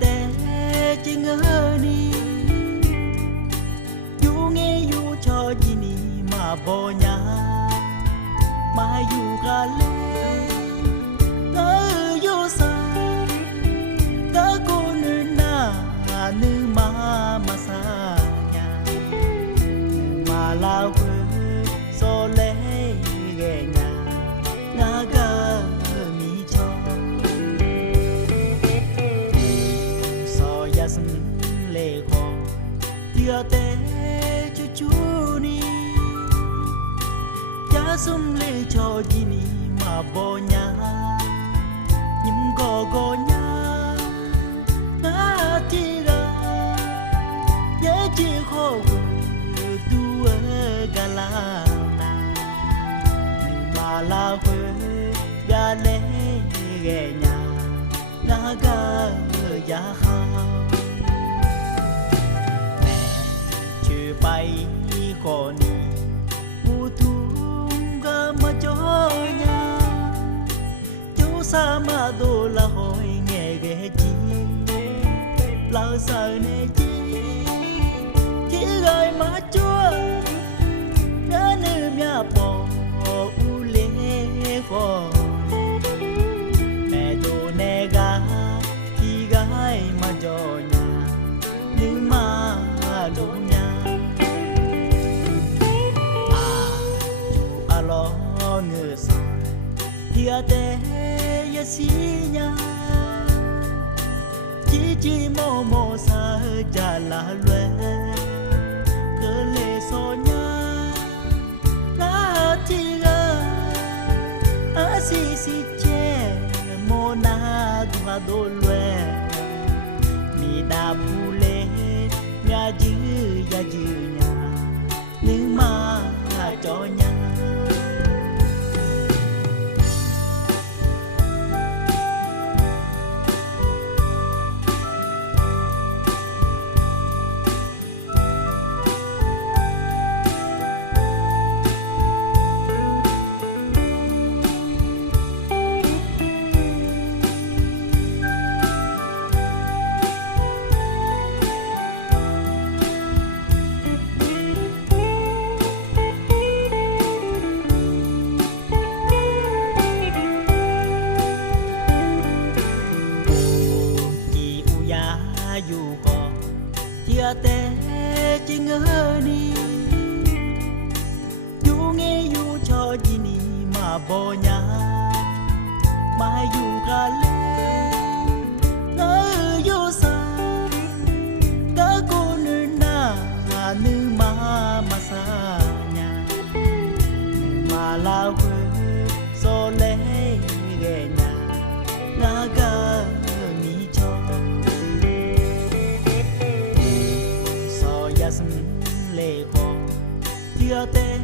té chỉ ngỡ ni yu nghe yu cho gì ni mà bỏ nhà mà yu gà lê ngỡ yu sa ngỡ cô nữ na nữ mà sa nhà mà la quê so lê ghé nhà ngã gà mi cho so ya sân lê khó tia té chú chú ni ya sum lê cho gì ni mà bỏ nhà nhưng có nhà ngã ti ra dễ chỉ khó tu gà la la quê ga lê ghé nhà ngã ga ya khao mẹ chưa bay khó ni mù thum ga mà cho nhà chú sa mà đồ là hỏi nghe ghé chi lao sợ nè chi gọi mà chúa ngã nữ nhà bỏ khó mẹ đồ nè gà thì gái mà cho nhà nhưng mà đủ nhà chú lo ngờ soi thì té ya xí nhà chỉ mò sa cha la loe cơ lệ so nhà lá thì si che mo na dua do lue mi da bule ya dư nhà nhưng mà cho nhà dù có tia té chỉ ngỡ ni yu nghe yu cho gì ni mà bỏ nhà mà yu gà lê ngỡ yu sa ngỡ cô nữ na nữ mà sa nhà mà la quê so lê ghé nhà ngã gà mi cho sân lê khó tia té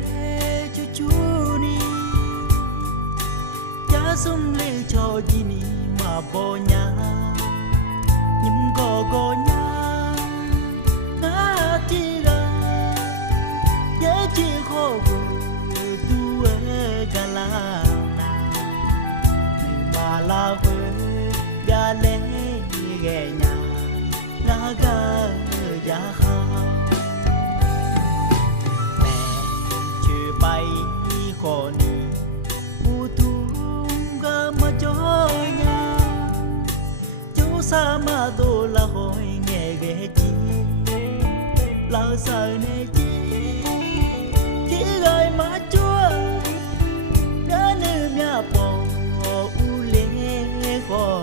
chú chú ni ya sum lê cho gì ni mà bỏ nhà nhưng có nhà ngã ti ra dễ chỉ khó tu gà la mà la quê ga lê ghé nhà ngã ga ya khao bay khó ni mù thum ga mà cho nhà chú sa mà đồ là hỏi nghe ghé chi lao sợ nè chi gọi mà chúa ngã nữ nhà bỏ lê khó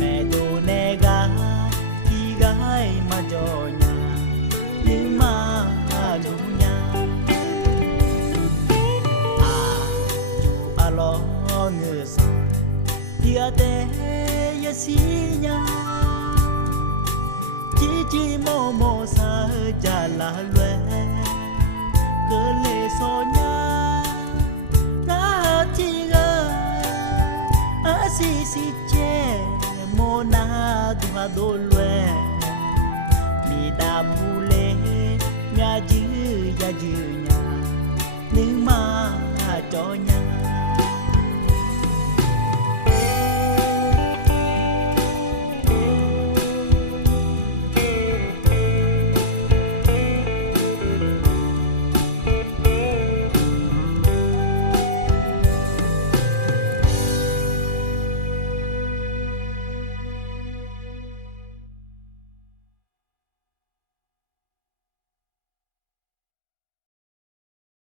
mẹ đồ nè gà thì gái mà cho nhà nhưng mà đủ nhà lo ngờ soi tia té ya xí nhà chỉ mò sa cha la loe cơ lệ so nhà lá chi ga si che mo na dua do loe mi da bule nhà dư nhà nhưng mà cho nhà